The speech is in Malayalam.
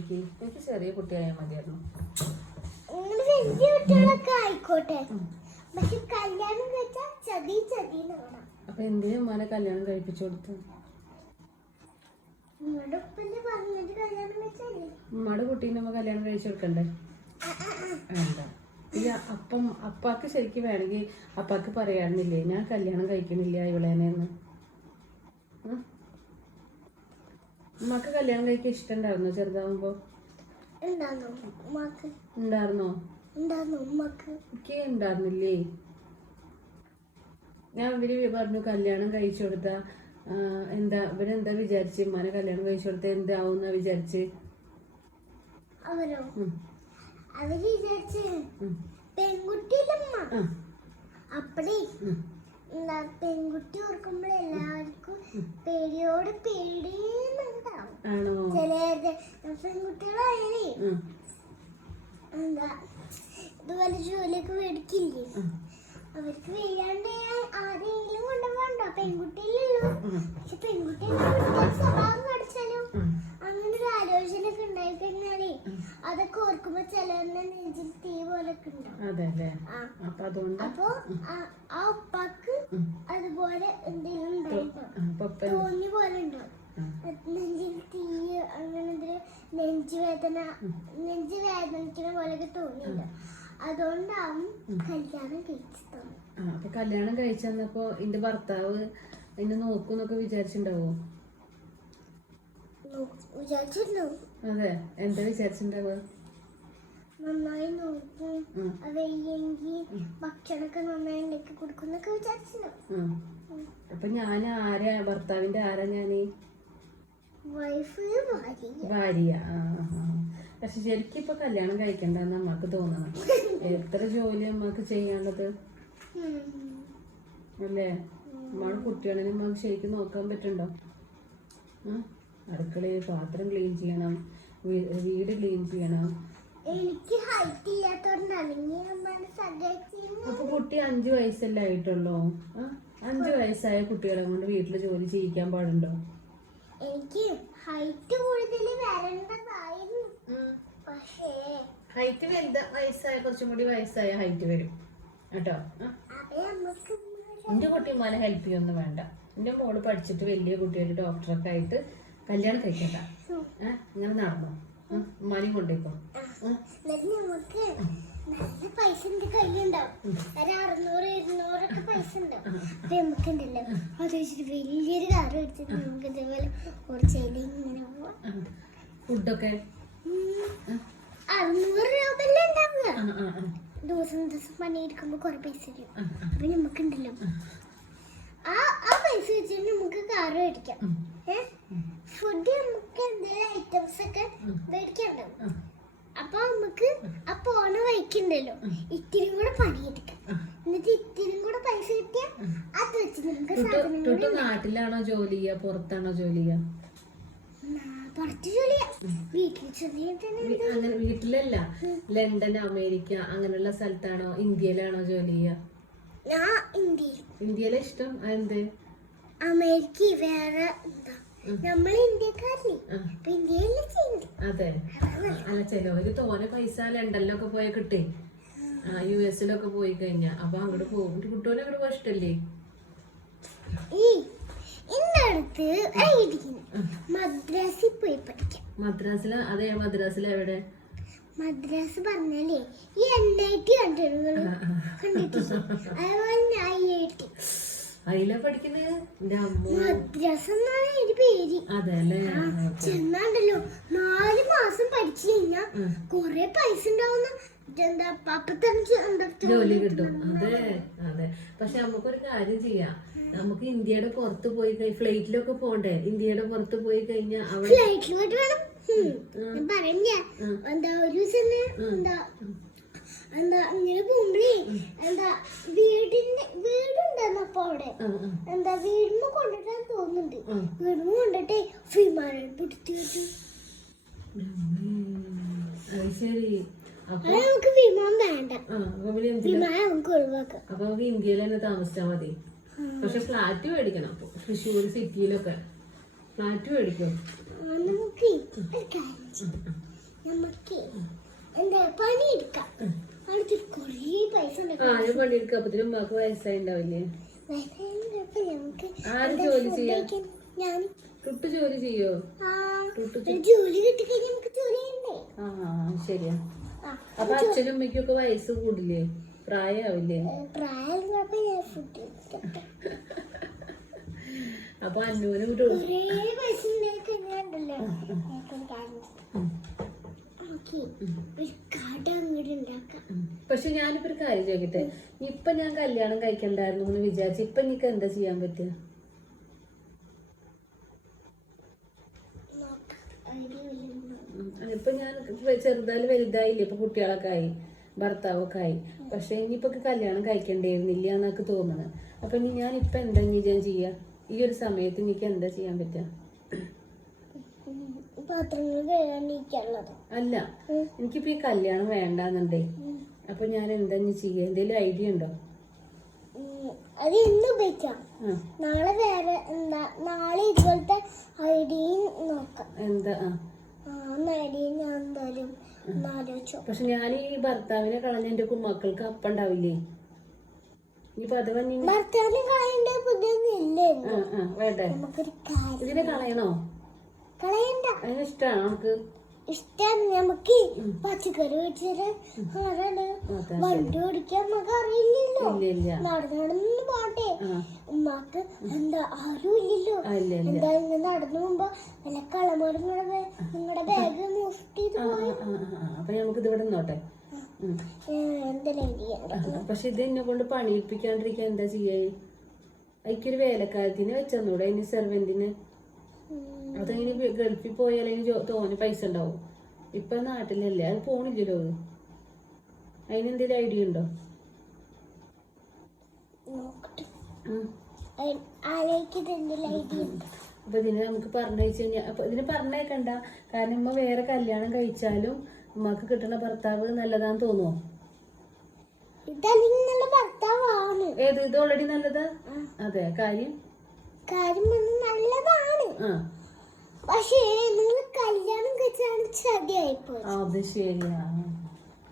എനിക്ക് ചെറിയ കുട്ടിയായാൽ മതിയായിരുന്നു. ആയിക്കോട്ടെ, പക്ഷെ കല്യാണം കഴിച്ചാൽ ചതി അപ്പൊ എന്തിനാ ഉമ്മാനെ കല്യാണം കഴിപ്പിച്ചു കൊടുത്തു? ഉമ്മയുടെ കുട്ടീനെ നമ്മ കല്യാണം കഴിച്ചു കൊടുക്കണ്ടേ? വേണ്ട. ഇല്ല, അപ്പം അപ്പാക്ക് ശരിക്കും വേണമെങ്കിൽ അപ്പാക്ക് പറയാറുന്നില്ലേ ഞാൻ കല്യാണം കഴിക്കണില്ല ഇവളേനെന്ന്? ഉമ്മക്ക് കല്യാണം കഴിക്കാൻ ഇഷ്ടമുണ്ടായിരുന്നോ ചെറുതാവുമ്പോ? ഉണ്ടായിരുന്നോ? എനിക്ക് ഉണ്ടായിരുന്നില്ലേ. ഞാൻ ഇവര് പറഞ്ഞു കല്യാണം കഴിച്ചു കൊടുത്ത ഇവരെന്താ വിചാരിച്ച് ഉമ്മാനെ കല്യാണം കഴിച്ചു കൊടുത്ത എന്താവുന്ന വിചാരിച്ച്? പെൺകുട്ടി ഓർക്കുമ്പോൾ എല്ലാവർക്കും പേടിയോട് പേടിയുണ്ടാവും. ചില പെൺകുട്ടികളായാലേ ഇതുപോലെ ജോലിയൊക്കെ മേടിക്കില്ലേ, അവർക്ക് വയ്യാണ്ട് ആരെങ്കിലും കൊണ്ടുപോകണ്ടോ? പെൺകുട്ടിയിലല്ലോ. പക്ഷെ പെൺകുട്ടി സ്വഭാവം കാണിച്ചാലോ? അങ്ങനെ ഒരു ആലോചന ഒക്കെ ഉണ്ടായി കഴിഞ്ഞാലേ അതൊക്കെ ഓർക്കുമ്പോ ചിലവരുടെ നെഞ്ചിൽ തീ പോലൊക്കെ ഉണ്ടാവും. അപ്പൊ ആ ഉപ്പാക്ക് അതുപോലെ എന്തെങ്കിലും ഉണ്ടായിട്ടുണ്ടോ? തോന്നി പോലെ ഉണ്ടാവും. നെഞ്ചിൽ തീ, അങ്ങനെ നെഞ്ച് വേദനിക്കുന്ന പോലെയൊക്കെ തോന്നിയില്ല. അതുകൊണ്ടാവും കല്യാണം കഴിച്ചത്. അപ്പൊ കല്യാണം കഴിച്ചപ്പോ എന്റെ ഭർത്താവ് എന്നെ നോക്കൂന്നൊക്കെ വിചാരിച്ചിട്ടുണ്ടാവോ? അതെ, എന്താ വിചാരിച്ചിട്ടുണ്ടാവുക? നന്നായി നോക്കും, അവയെങ്കിൽ ഭക്ഷണമൊക്കെ നന്നായി ഉണ്ടാക്കി കൊടുക്കുന്നൊക്കെ വിചാരിച്ചിട്ടുണ്ടാവും. അപ്പൊ ഞാൻ ആരാ? ഭർത്താവിന്റെ ആരാ ഞാന്? ഭാര്യ. പക്ഷെ ശരിക്കും ഇപ്പൊ കല്യാണം കഴിക്കണ്ടെന്ന് അമ്മക്ക് തോന്നണം. എത്ര ജോലി അമ്മക്ക് ചെയ്യാനുള്ളത് അല്ലേ? അമ്മയുടെ കുട്ടികളെ അമ്മക്ക് ശരിക്കും നോക്കാൻ പറ്റുണ്ടോ? അടുക്കളയിൽ പാത്രം ക്ലീൻ ചെയ്യണം, വീട് ക്ലീൻ ചെയ്യണം. എനിക്ക് ഹൈറ്റ് ഇല്ലാത്തോണ്ടാണ്. അപ്പൊ കുട്ടി 5 വയസ്സല്ലേ ആയിട്ടുള്ളൂ? 5 വയസ്സായ കുട്ടികളെ കൊണ്ട് വീട്ടില് ജോലി ചെയ്യിക്കാൻ പാടുണ്ടോ? എനിക്ക് ഹൈറ്റ് കൂടുതൽ വരേണ്ടതായിരുന്നു. പക്ഷേ ഹൈറ്റ് വയസ്സായ കുറച്ചും കൂടി വയസ്സായ ഹൈറ്റ് വരും കേട്ടോ. എന്റെ കുട്ടിമാനെ ഹെൽപ്പ് ചെയ്യൊന്നും വേണ്ട. എന്റെ മോള് പഠിച്ചിട്ട് വലിയ കുട്ടിയുടെ ഡോക്ടറൊക്കെ ആയിട്ട് കല്യാണം കഴിക്കണ്ട. ഇങ്ങനെ നടന്നോ, ഉമ്മാനെയും കൊണ്ടേക്കോ. നമുക്ക് നല്ല പൈസ എന്റെ കയ്യിലുണ്ടാവും. 600-700 പൈസ ഉണ്ടാവും. അപ്പൊ നമുക്കുണ്ടല്ലോ അത് വെച്ചിട്ട് വലിയൊരു കാറ് വെച്ചിട്ട് നമുക്ക് ഇതേപോലെ കുറച്ചേലും ഇങ്ങനെ പോവാം. ഫുഡൊക്കെ 600 രൂപയല്ലേ ഉണ്ടാവുക. ദിവസം പണിയെടുക്കുമ്പോ കുറെ പൈസ തരും. അപ്പൊ നമുക്കുണ്ടല്ലോ ആ പൈസ വെച്ചിട്ട് നമുക്ക് കാറ് മേടിക്കാം. ഫുഡ് നമുക്ക് എന്തെങ്കിലും ഐറ്റംസ് ഒക്കെ മേടിക്കാണ്ടാവും. അപ്പൊ നമുക്ക് ആ പോണ വഴിക്കുണ്ടല്ലോ ഇത്തിരി കൂടെ പണിയെടുക്കാം. എന്നിട്ട് ഇത്തിരി കൂടെ പൈസ കിട്ടിയ അത് വെച്ച് നമുക്ക് നാട്ടിലാണോ ജോലി ചെയ്യാ പുറത്താണോ ജോലി ചെയ്യാ? പുറത്ത് ജോലി ചെയ്യാം. അങ്ങനെ വീട്ടിലല്ല, ലണ്ടൻ, അമേരിക്ക അങ്ങനെയുള്ള സ്ഥലത്താണോ ഇന്ത്യയിലാണോ ജോലി ചെയ്യാ? ഇന്ത്യയിലെ ഇഷ്ടം എന്ത്? അമേരിക്ക വേറെ എന്താ, നമ്മൾ ഇന്ത്യക്കാരല്ലേ, ഇന്ത്യയിലെ ചെയ്യുന്നത്. അതെ, അല്ല ചിലവര് തോനെ പൈസ ലണ്ടനിലൊക്കെ പോയ കിട്ടേ, US-ലൊക്കെ പോയി കഴിഞ്ഞാ അപ്പൊ അങ്ങോട്ട് പോകും. കുട്ടോനെ അങ്ങോട്ട് പോയി ഇഷ്ടല്ലേ? മദ്രാസിൽ പോയി പഠിക്കാം. മദ്രാസില്? അതെ, മദ്രാസിൽ എവിടെ? മദ്രാസ് പറഞ്ഞാലേ ഈ NIT കണ്ടിട്ടില്ല, അതുപോലെ IIT അതിലാ പഠിക്കുന്നത്. മദ്രാസ് എന്നാണ് അതിന്റെ പേര്. അതല്ലേ? ചെന്നാണ്ടല്ലോ 4 മാസം പഠിച്ചു കഴിഞ്ഞാ കൊറേ പൈസ ഉണ്ടാവുന്ന ജോലി കിട്ടും. അതെ അതെ. പക്ഷെ നമുക്കൊരു കാര്യം ചെയ്യാം, നമുക്ക് ഇന്ത്യയുടെ പുറത്ത് പോയി ഫ്ലൈറ്റിലൊക്കെ പോണ്ടേ? ഇന്ത്യയുടെ പുറത്ത് പോയി കഴിഞ്ഞാൽ അവിടെ ഫ്ലൈറ്റിലോട്ട് വേണം. എന്താ ഒരു ദിവസം എന്താ ഇങ്ങനെ പോകുമ്പോഴേ എന്താ വീടുണ്ടായിരുന്നു. അപ്പൊ അവിടെ എന്താ വീടിന് കൊണ്ടിട്ടാൻ തോന്നുന്നുണ്ട്. വീടിന് കൊണ്ടിട്ടേ വിമാനം പിടിച്ചു വെച്ചു. ശരി, നമുക്ക് വിമാനം വേണ്ട, വിമാനം നമുക്ക് ഒഴിവാക്കാം. അപ്പൊ നമുക്ക് ഇന്ത്യയിൽ തന്നെ താമസിച്ചാൽ മതി. പക്ഷെ ഫ്ലാറ്റ് മേടിക്കണം. അപ്പൊ തൃശ്ശൂർ സിറ്റിയിലൊക്കെ ഫ്ലാറ്റ് മേടിക്കും. നമുക്ക് നമുക്ക് എന്താ പണിയെടുക്കാം. അടുത്ത് കുറേ പൈസ ആരും പണിയെടുക്കുക. അപ്പത്തിന് ഉമ്മാക്ക് വയസ്സായി ഉണ്ടാവില്ലേ? നമുക്ക് ആര് ജോലി ചെയ്യാ? ഞാൻ ടുട്ടു ജോലി ചെയ്യോ? ജോലി കിട്ടിക്കഴിഞ്ഞാൽ നമുക്ക് ജോലി ചെയ്യണ്ടേ? ശരിയാ. അപ്പൊ അച്ഛനും ഉമ്മയ്ക്കൊക്കെ വയസ്സ് കൂടില്ലേ? പ്രായാവില്ലേ? പ്രായം ഞാൻ ഫുഡ് അപ്പൊ അന്നൂനും കുറേ പൈസ ഉണ്ടായിക്കഴിഞ്ഞാണ്ടല്ലോ ഒരു കട അങ്ങോട്ട് ഉണ്ടാക്കാം. പക്ഷെ ഞാനിപ്പോ ഒരു കാര്യം ചോദിക്കട്ടെ, ഇപ്പൊ ഞാൻ കല്യാണം കഴിക്കണ്ടായിരുന്നു എന്ന് വിചാരിച്ചു, ഇപ്പൊ എനിക്ക് എന്താ ചെയ്യാൻ പറ്റുക? ഇപ്പൊ ഞാൻ ചെറുതായാലും വലുതായില്ലേ, ഇപ്പൊ കുട്ടികളൊക്കെ ആയി, ഭർത്താവൊക്കെ ആയി. പക്ഷെ ഇനിയിപ്പൊ കല്യാണം കഴിക്കണ്ടായിരുന്നില്ല എന്നൊക്കെ തോന്നുന്നത്. അപ്പൊ ഇനി ഞാൻ ഇപ്പൊ എന്താ ഞാൻ ചെയ്യാ? ഈ ഒരു സമയത്ത് എനിക്ക് എന്താ ചെയ്യാൻ പറ്റുക? പാത്രങ്ങൾ കഴുകാനിരിക്കാനുള്ളത് അല്ല, എനിക്കിപ്പോ ഈ കല്യാണം വേണ്ടാന്നുണ്ടേ. അപ്പൊ ഞാൻ എന്താ ചെയ്യാ? എന്തെങ്കിലും ഐഡിയ ഉണ്ടോ? അത് ഇന്ന് ഉപയോഗിക്കാം. നാളെ വേറെ എന്താ, നാളെ ഇതുപോലത്തെ ഐഡിയയും നോക്കാം. എന്താ? ഐഡിയ ഞാൻ എന്തായാലും ആലോചിച്ചോ. പക്ഷെ ഞാൻ ഈ ഭർത്താവിനെ കളഞ്ഞ എന്റെ മക്കൾക്ക് അപ്പണ്ടാവില്ലേ? ഇനിയിപ്പൊ അത് ഭർത്താവിനെ കളയണ്ട പുതിയൊന്നില്ലേ? വേണ്ടേ? നമുക്കൊരു കാര്യം, ഇതിനെ കളയണോ? കളയണ്ട. അതിന് ഇഷ്ടമാണോ നമുക്ക്? ഇഷ്ടാണ്. നമുക്ക് പച്ചക്കറി വെച്ചാല് വണ്ടി ഓടിക്കാൻ നമുക്ക് അറിയില്ലല്ലോ. നടന്നു പോട്ടെ. ഉമ്മാക്ക് എന്താ ആരും ഇല്ലല്ലോ. എന്താ ഇങ്ങനെ നടന്നു പോകുമ്പോ വല്ല കളമാരും നിങ്ങളുടെ ബാഗ് മോഷ്ടി പോയി. അപ്പൊ നമുക്ക് ഇതിവിടെ നോട്ടെ. എന്തെല്ലാം. പക്ഷെ ഇത് എന്നെ കൊണ്ട് പണിയിപ്പിക്കാണ്ടിരിക്കാൻ എന്താ ചെയ്യാ? എനിക്കൊരു വേലക്കാരത്തിന് വെച്ചൂടെ? അതിന് സെർവന്റിന്. അതതിന് ഗൾഫിൽ പോയാൽ അതിന് തോനെ പൈസ ഉണ്ടാവും. ഇപ്പൊ നാട്ടിലല്ലേ, അത് പോണില്ലല്ലോ. അതിനെന്തെങ്കിലും ഐഡിയ ഉണ്ടോ? അപ്പൊ ഇതിന് നമുക്ക് പറഞ്ഞയച്ചു കഴിഞ്ഞാൽ, അപ്പൊ ഇതിന് പറഞ്ഞേക്കണ്ട. കാരണം ഉമ്മ വേറെ കല്യാണം കഴിച്ചാലും ഉമ്മക്ക് കിട്ടുന്ന ഭർത്താവ് നല്ലതാന്ന് തോന്നുവോ? ഏത്? ഇത് ഓൾറെഡി നല്ലതാ. അതെ, കാര്യം നല്ലതാണ്. പക്ഷേ നിങ്ങൾ കല്യാണം കഴിച്ചാണ് ചതിയായിപ്പോ. അത് ശരിയാ.